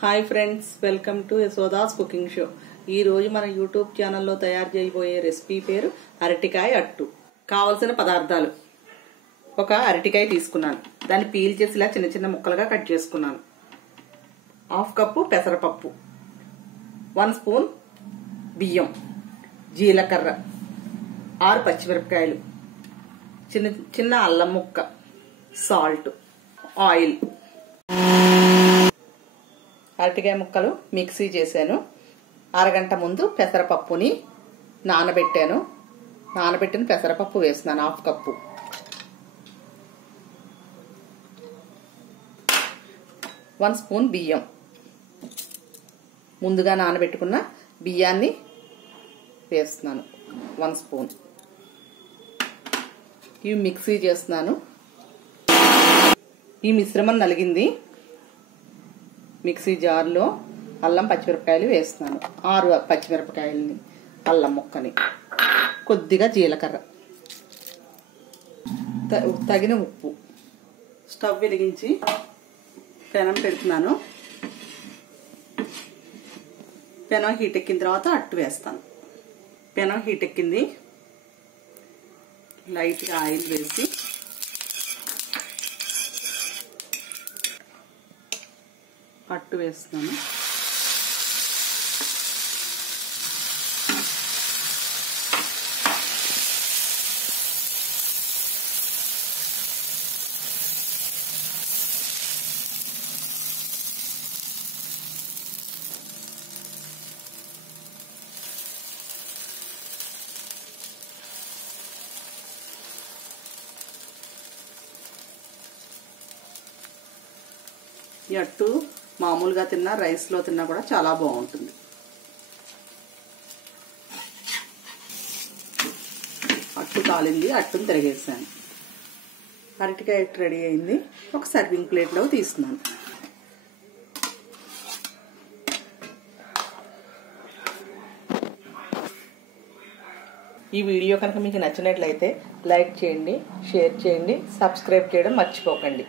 Hi friends, welcome to Yashoda's cooking show. ఈ రోజు మన యూట్యూబ్ ఛానల్లో తయారు చేయబోయే రెసిపీ పేరు అరటికాయ అట్టు. కావలసిన పదార్థాలు: ఒక అరటికాయ తీసుకున్నాను, దాన్ని పీల్ చేసి ఇలా చిన్న చిన్న ముక్కలుగా కట్ చేసుకున్నాను. 1/2 కప్పు పెసరపప్పు, 1 స్పూన్ బియ్యం, జీలకర్ర, 6 పచ్చిమిరపకాయలు, చిన్న చిన్న అల్లం ముక్క, సాల్ట్, ఆయిల్. అరటికాయ ముక్కలు మిక్సీ చేశాను. అరగంట ముందు పెసరపప్పుని నానబెట్టాను. నానబెట్టిన పెసరపప్పు వేస్తున్నాను 1/2 కప్పు. 1 స్పూన్ బియ్యం, ముందుగా నానబెట్టుకున్న బియ్యాన్ని వేస్తున్నాను 1 స్పూన్. ఇవి మిక్సీ చేస్తున్నాను. ఈ మిశ్రమం నలిగింది. మిక్సీ జార్లో అల్లం పచ్చిమిరపకాయలు వేస్తున్నాను. 6 పచ్చిమిరపకాయలని, అల్లం ముక్కని, కొద్దిగా జీలకర్ర, తగిన ఉప్పు. స్టవ్ వెలిగించి పెనం పెడుతున్నాను. పెనం హీట్ ఎక్కిన తర్వాత అట్టు వేస్తాను. పెనం హీట్ ఎక్కింది. లైట్గా ఆయిల్ వేసి అట్టు వేస్తున్నాను. ఈ అట్టు మామూలుగా తిన్నా, రైస్లో తిన్నా కూడా చాలా బాగుంటుంది. అట్టు కాలింది. అట్టును తిరిగేసాను. అరటికాయ అట్టు రెడీ అయింది. ఒక సర్వింగ్ ప్లేట్లో తీస్తున్నాను. ఈ వీడియో కనుక మీకు నచ్చినట్లయితే లైక్ చేయండి, షేర్ చేయండి, సబ్స్క్రైబ్ చేయడం మర్చిపోకండి.